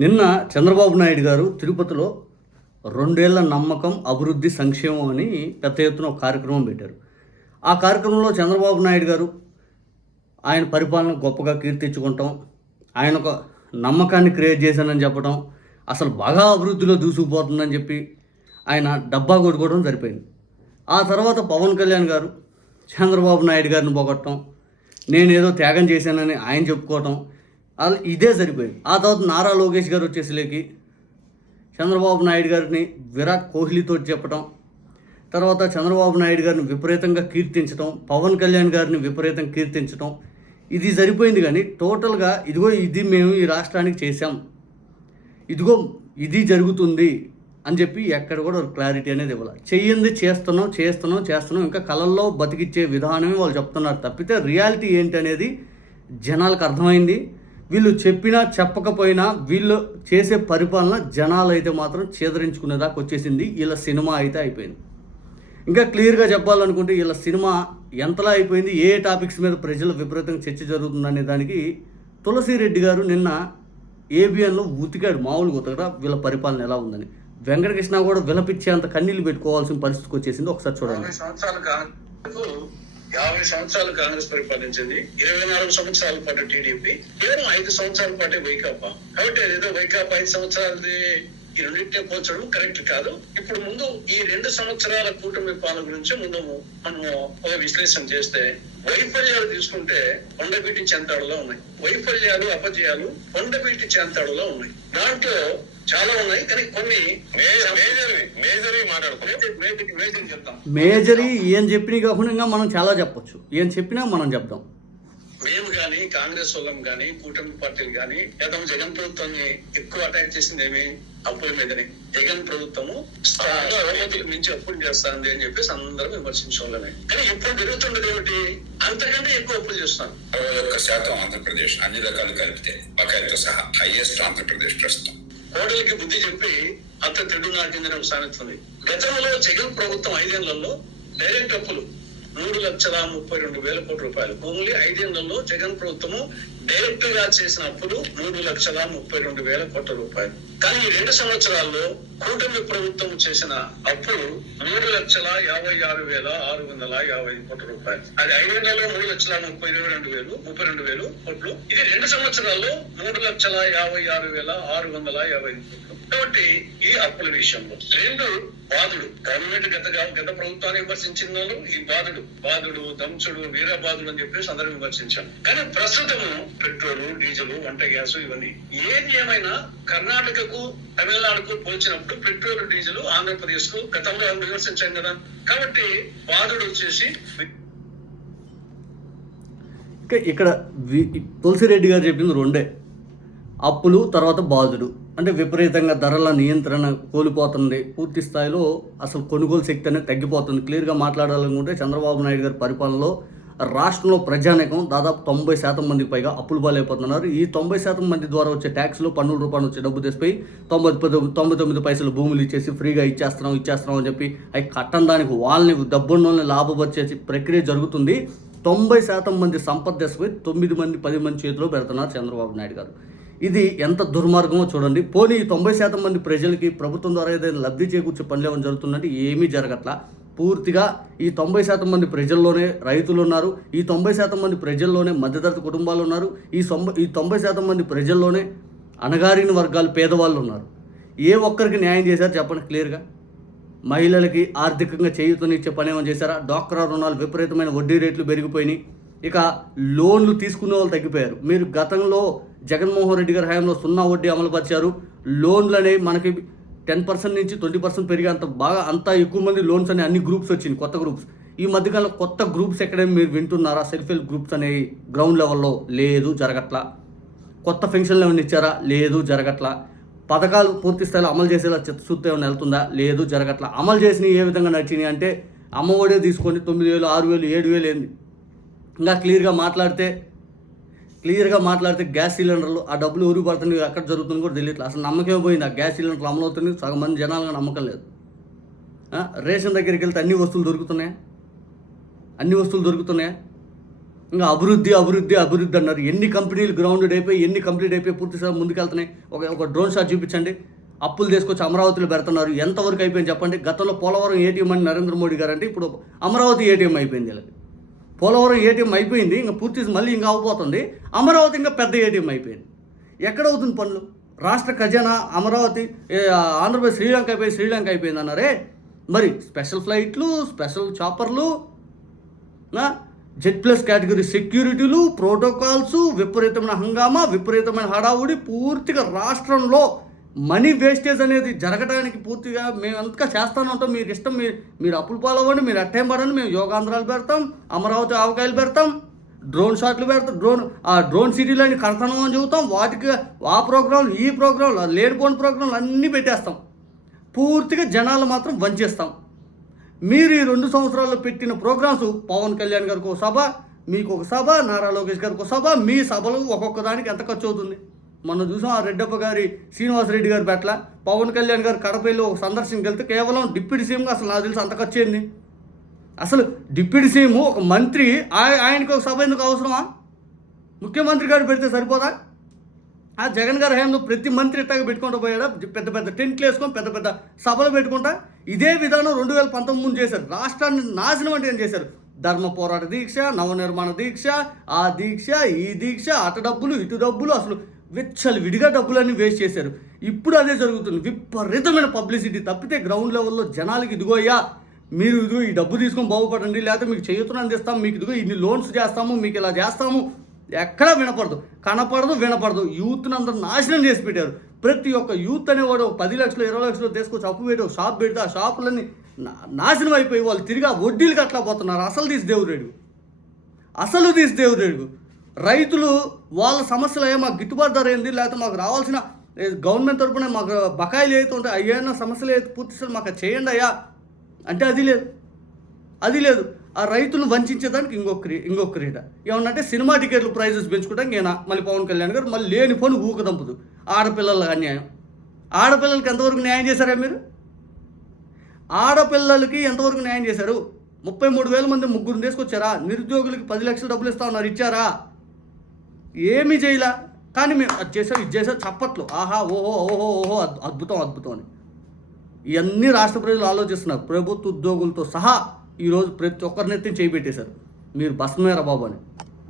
నిన్న చంద్రబాబు నాయుడు గారు తిరుపతిలో 2 ఏళ్ల నమ్మకం, అభివృద్ధి, సంక్షేమం అని పెద్ద ఎత్తున ఒక కార్యక్రమం పెట్టారు. ఆ కార్యక్రమంలో చంద్రబాబు నాయుడు గారు ఆయన పరిపాలన గొప్పగా కీర్తించుకుంటాం, ఆయన ఒక నమ్మకాన్ని క్రియేట్ చేశానని చెప్పడం, అసలు బాగా అభివృద్ధిలో దూసుకుపోతుందని చెప్పి ఆయన డబ్బా కొట్టుకోవడం సరిపోయింది. ఆ తర్వాత పవన్ కళ్యాణ్ గారు చంద్రబాబు నాయుడు గారిని పొగట్టడం, నేనేదో త్యాగం చేశానని ఆయన చెప్పుకోవటం, అలా ఇదే సరిపోయింది. ఆ తర్వాత నారా లోకేష్ గారు వచ్చేసరికి చంద్రబాబు నాయుడు గారిని విరాట్ కోహ్లీతో చెప్పడం, తర్వాత చంద్రబాబు నాయుడు గారిని విపరీతంగా కీర్తించడం, పవన్ కళ్యాణ్ గారిని విపరీతంగా కీర్తించడం, ఇది సరిపోయింది. కానీ టోటల్గా ఇదిగో ఇది మేము ఈ రాష్ట్రానికి చేశాం, ఇదిగో ఇది జరుగుతుంది అని చెప్పి ఎక్కడ కూడా క్లారిటీ అనేది ఇవ్వాలి. చెయ్యింది చేస్తున్నాం, ఇంకా కళల్లో బతికిచ్చే విధానమే వాళ్ళు చెప్తున్నారు తప్పితే రియాలిటీ ఏంటి అనేది జనాలకు అర్థమైంది. వీళ్ళు చెప్పినా చెప్పకపోయినా వీళ్ళు చేసే పరిపాలన జనాలు అయితే మాత్రం చేదరించుకునేదాకా వచ్చేసింది. వీళ్ళ సినిమా అయితే అయిపోయింది. ఇంకా క్లియర్గా చెప్పాలనుకుంటే వీళ్ళ సినిమా ఎంతలా అయిపోయింది, ఏ టాపిక్స్ మీద ప్రజలు విపరీతంగా చర్చ జరుగుతుందనే దానికి తులసిరెడ్డి గారు నిన్న ఏబిఎన్లో ఉతికాడు, మామూలుగా ఉతకడా వీళ్ళ పరిపాలన ఎలా ఉందని. వెంకటకృష్ణ కూడా విలపిచ్చేంత కన్నీళ్ళు పెట్టుకోవాల్సిన పరిస్థితికి వచ్చేసింది. ఒకసారి చూడండి. 50 సంవత్సరాలు కాంగ్రెస్ పరిపాలించింది, 24 సంవత్సరాల పాటు టీడీపీ, కేవలం 5 సంవత్సరాల పాటే వైకాపా. కాబట్టి ఏదో వైకాపా 5 సంవత్సరాలది ఈ రెండింటినే పోల్చడం కరెక్ట్ కాదు. ఇప్పుడు ముందు ఈ 2 సంవత్సరాల కూటమి పాలన గురించి ముందు మనం ఒక విశ్లేషణ చేస్తే, వైఫల్యాలు తీసుకుంటే కొండబీటి చెంతాడులో ఉన్నాయి, వైఫల్యాలు అపజయాలు కొండబీటి చెంతాడులో ఉన్నాయి. దాంట్లో చాలా ఉన్నాయి, కానీ కొన్ని మేజరీ ఏం చెప్పినా కాకుండా మనం చాలా చెప్పొచ్చు, ఏం చెప్పినా మనం చెప్దాం. మేము గాని కాంగ్రెస్ వాళ్ళం గాని కూటమి పార్టీలు గాని గతం జగన్ ప్రభుత్వాన్ని ఎక్కువ అటాక్ చేసింది ఏమి అప్పుల మీదనే. జగన్ ప్రభుత్వము మించి అప్పులు చేస్తాంది అని చెప్పేసి అందరూ విమర్శించాలని. కానీ ఇప్పుడు జరుగుతున్నది ఏమిటి, అంతకంటే ఎక్కువ అప్పులు చేస్తాను. 61% ఆంధ్రప్రదేశ్ అన్ని రకాలు కలిపితే బకాయిలతో సహా హైయెస్ట్ ఆంధ్రప్రదేశ్ ప్రస్తుతం. కోడలికి బుద్ధి చెప్పి అంత తెడు నాటిందని ఒక సామెత ఉంది. గతంలో జగన్ ప్రభుత్వం 5 ఏళ్లలో డైరెక్ట్ అప్పులు 3,32,000 కోట్ల రూపాయలు. ఓన్లీ 5 ఏళ్లలో జగన్ ప్రభుత్వము డైరెక్ట్ గా చేసిన అప్పులు 3,32,000 కోట్ల రూపాయలు. కానీ ఈ 2 సంవత్సరాల్లో కూటమి ప్రభుత్వం చేసిన అప్పులు 3,56,650 కోట్ల రూపాయలు. అది 5 ఏళ్లలో 3,32,000 కోట్లు. ఇది 2 సంవత్సరాల్లో 3,56,650 కోట్లు. కాబట్టి ఇది అప్పుల విషయంలో. 2 బాధుడు గవర్నమెంట్ గత ప్రభుత్వాన్ని విమర్శించిన వాళ్ళు ఈ బాధుడు దంచుడు వీరబాధుడు అని చెప్పేసి అందరూ విమర్శించాం. కానీ ప్రస్తుతము పెట్రోలు, డీజిల్, వంట గ్యాస్ ఇవన్నీ ఏది ఏమైనా కర్ణాటకకు తమిళనాడుకు పోల్చినప్పుడు పెట్రోల్, డీజిల్ ఆంధ్రప్రదేశ్ కు గతంలో విమర్శించాం కదా. కాబట్టి బాధుడు వచ్చేసి ఇక్కడ తులసిరెడ్డి గారు చెప్పింది 2 అప్పులు, తర్వాత బాధుడు. అంటే విపరీతంగా ధరల నియంత్రణ కోల్పోతుంది, పూర్తి స్థాయిలో అసలు కొనుగోలు శక్తి అనేది తగ్గిపోతుంది. క్లియర్గా మాట్లాడాలనుకుంటే చంద్రబాబు నాయుడు గారి పరిపాలనలో రాష్ట్రంలో ప్రజానీకం దాదాపు 90% మందికి పైగా అప్పులు పాలైపోతున్నారు. ఈ 90% మంది ద్వారా వచ్చే ట్యాక్స్లో పన్నుల రూపాయలు వచ్చే డబ్బు తెసిపోయి 99 పైసలు భూములు ఇచ్చేసి ఫ్రీగా ఇచ్చేస్తున్నాం అని చెప్పి అవి కట్టం దానికి వాళ్ళని డబ్బున్నోళ్ళని లాభపరిచేసి ప్రక్రియ జరుగుతుంది. 90% మంది సంపద తెసిపోయి 10 మంది చేతిలో పెడుతున్నారు చంద్రబాబు నాయుడు గారు. ఇది ఎంత దుర్మార్గమో చూడండి. పోనీ 90% మంది ప్రజలకి ప్రభుత్వం ద్వారా ఏదైనా లబ్ధి చేకూర్చే పనులు ఏమైనా జరుగుతుందంటే ఏమీ జరగట్లా. పూర్తిగా ఈ 90% మంది ప్రజల్లోనే రైతులు ఉన్నారు, ఈ 90% మంది ప్రజల్లోనే మధ్యతరగతి కుటుంబాలు ఉన్నారు, ఈ 90% మంది ప్రజల్లోనే అణగారిన వర్గాలు, పేదవాళ్ళు ఉన్నారు. ఏ ఒక్కరికి న్యాయం చేశారు చెప్పండి క్లియర్గా? మహిళలకి ఆర్థికంగా చేయూతనిచ్చే పని ఏమైనా చేశారా? డ్వాక్రా రుణాలు విపరీతమైన వడ్డీ రేట్లు పెరిగిపోయినాయి, ఇక లోన్లు తీసుకునే వాళ్ళు తగ్గిపోయారు. మీరు గతంలో జగన్మోహన్ రెడ్డి గారి హయాంలో 0 వడ్డీ అమలుపరిచారు. లోన్లు అనేవి మనకి 10% నుంచి 20% పెరిగి అంత ఎక్కువ మంది లోన్స్ అనే అన్ని గ్రూప్స్ వచ్చింది, కొత్త గ్రూప్స్. ఈ మధ్యకాలంలో కొత్త గ్రూప్స్ ఎక్కడైనా మీరు వింటున్నారా? సెల్ఫ్ హెల్ప్ గ్రూప్స్ అనేవి గ్రౌండ్ లెవెల్లో లేదు, జరగట్లా. కొత్త పెన్షన్లు ఏమైనా ఇచ్చారా? లేదు, జరగట్లా. పథకాలు పూర్తి స్థాయిలో అమలు చేసేలా చిత్తశుద్ధి ఏమైనా వెళ్తుందా? లేదు, జరగట్లా. అమలు చేసినవి ఏ విధంగా నడిచినాయి అంటే అమ్మఒడే తీసుకోండి, 9,000, 6,000, 7,000 ఏంది. ఇంకా క్లియర్గా మాట్లాడితే గ్యాస్ సిలిండర్లు ఆ డబ్బులు ఊరికి పడుతుంది, ఎక్కడ జరుగుతుంది కూడా తెలియట్లేదు. అసలు నమ్మకమే పోయింది. ఆ గ్యాస్ సిలిండర్లు అమలు అవుతుంది, సగం మంది జనాలుగా నమ్మకం లేదు. రేషన్ దగ్గరికి వెళ్తే అన్ని వస్తువులు దొరుకుతున్నాయా? ఇంకా అభివృద్ధి అభివృద్ధి అభివృద్ధి అన్నారు. ఎన్ని కంపెనీలు గ్రౌండెడ్ అయిపోయి, ఎన్ని కంప్లీట్ అయిపోయి పూర్తిగా ముందుకెళ్తున్నాయి? ఒక డ్రోన్ షాట్ చూపించండి. అప్పులు తీసుకొచ్చి అమరావతిలో పెడుతున్నారు. ఎంతవరకు అయిపోయింది చెప్పండి? గతంలో పోలవరం ఏటీఎం అని నరేంద్ర మోడీ గారు అంటే ఇప్పుడు అమరావతి ఏటీఎం అయిపోయింది. వీళ్ళకి పోలవరం ఏటీఎం అయిపోయింది, ఇంకా పూర్తి మళ్ళీ ఇంకా అవ్వబోతుంది. అమరావతి ఇంకా పెద్ద ఏటీఎం అయిపోయింది. ఎక్కడవుతుంది పనులు? రాష్ట్ర ఖజానా అమరావతి, ఆంధ్రప్రదేశ్ శ్రీలంక అయిపోయింది అన్నారే. మరి స్పెషల్ ఫ్లైట్లు, స్పెషల్ చాపర్లు, జెడ్ ప్లస్ కేటగిరీ సెక్యూరిటీలు, ప్రోటోకాల్స్, విపరీతమైన హంగామా, విపరీతమైన హడావుడి, పూర్తిగా రాష్ట్రంలో మనీ వేస్టేజ్ అనేది జరగడానికి పూర్తిగా మేము అంతగా చేస్తూనే ఉంటాం. మీకు ఇష్టం, మీరు అప్పులు పాలవ్వండి, మీరు అట్టేం పడండి, మేము యోగాంధ్రాలు పెడతాం, అమరావతి ఆవకాయలు పెడతాం, డ్రోన్ షాట్లు పెడతాం, డ్రోన్ సిటీలని కడతాను అని చెబుతాం. వాటికి ఆ ప్రోగ్రాంలు, ఈ ప్రోగ్రాంలు, లేనిపోని ప్రోగ్రాంలు అన్నీ పెట్టేస్తాం. పూర్తిగా జనాలు మాత్రం వంచేస్తాం. మీరు ఈ 2 సంవత్సరాల్లో పెట్టిన ప్రోగ్రామ్స్, పవన్ కళ్యాణ్ గారికి ఒక సభ, మీకు ఒక సభ, నారా లోకేష్ గారికి ఒక సభ, మీ సభలు ఒక్కొక్క దానికి ఎంత ఖర్చు అవుతుంది? మనం చూసాం ఆ రెడ్డప్ప గారి శ్రీనివాసరెడ్డి గారి పట్ల పవన్ కళ్యాణ్ గారు కడపలో ఒక సందర్శనకి వెళ్తే కేవలం డిప్యూటీ సీఎంగా అసలు నాకు తెలిసి అంత ఖర్చు అయింది. అసలు డిప్యూటీ సీఎం ఒక మంత్రి, ఆయనకు ఒక సభ ఎందుకు అవసరమా? ముఖ్యమంత్రి గారు పెడితే సరిపోదా? ఆ జగన్ గారి హయాంలో ప్రతి మంత్రి ఇట్టాగా పెట్టుకుంటూ పోయాడా? పెద్ద పెద్ద టెంట్లు వేసుకొని పెద్ద పెద్ద సభలు పెట్టుకుంటా. ఇదే విధానం 2019 ముందు చేశారు. రాష్ట్రాన్ని నాశనం అంటే ఏం చేశారు? ధర్మ పోరాట దీక్ష, నవనిర్మాణ దీక్ష, ఆ దీక్ష, ఈ దీక్ష, అటు డబ్బులు ఇటు డబ్బులు, అసలు విడిగా డబ్బులన్నీ వేస్ట్ చేశారు. ఇప్పుడు అదే జరుగుతుంది. విపరీతమైన పబ్లిసిటీ తప్పితే గ్రౌండ్ లెవెల్లో జనాలకి ఇదిగోయ్యా, మీరు ఇదిగో ఈ డబ్బు తీసుకొని బాగుపడండి, లేకపోతే మీకు చేయూతను అందిస్తాము, మీకు ఇదిగో ఇన్ని లోన్స్ చేస్తాము, మీకు ఇలా చేస్తాము, ఎక్కడా వినపడదు. యూత్ని అందరూ నాశనం చేసి పెట్టారు. ప్రతి ఒక్క యూత్ అనేవాడు 10 లక్షలు 20 లక్షలు తీసుకొచ్చి అప్పు పెట్టి ఒక షాప్ పెడితే ఆ షాపులన్నీ నాశనం అయిపోయి వాళ్ళు తిరిగి ఆ వడ్డీలు కట్లా పోతున్నారు. అసలు తీసి దేవురేడు. రైతులు వాళ్ళ సమస్యలు అయ్యా, మాకు గిట్టుబాటు ధర ఏంది, లేకపోతే మాకు రావాల్సిన గవర్నమెంట్ తరపున మాకు బకాయిలు ఏదైతే ఉంటాయి, అయ్యా సమస్యలు ఏదైతే పూర్తి మాకు చేయండి అయ్యా అంటే అది లేదు. ఆ రైతులను వంచేదానికి ఇంకొక క్రీడ ఏమన్నంటే సినిమా టికెట్లు ప్రైజెస్ పెంచుకోవడానికి ఈయన మళ్ళీ పవన్ కళ్యాణ్ గారు మళ్ళీ లేని పని ఊకదంపుదు. ఆడపిల్లలకు అన్యాయం. ఆడపిల్లలకి ఎంతవరకు న్యాయం చేశారా మీరు? ఆడపిల్లలకి ఎంతవరకు న్యాయం చేశారు? 33,000 మంది ముగ్గురు తీసుకొచ్చారా? నిరుద్యోగులకి 10 లక్షలు డబ్బులు ఇస్తా ఉన్నారు, ఇచ్చారా? ఏమీ చేయలా. కానీ మేము అది చేసాం, ఇది చేసాం, చప్పట్లు, ఆహా ఓహో అద్భుతం అని. ఇవన్నీ రాష్ట్ర ప్రజలు ఆలోచిస్తున్నారు. ప్రభుత్వ ఉద్యోగులతో సహా ఈరోజు ప్రతి ఒక్కరినెత్తి చేయి పెట్టేశారు. మీరు భస్మేరా బాబు అని.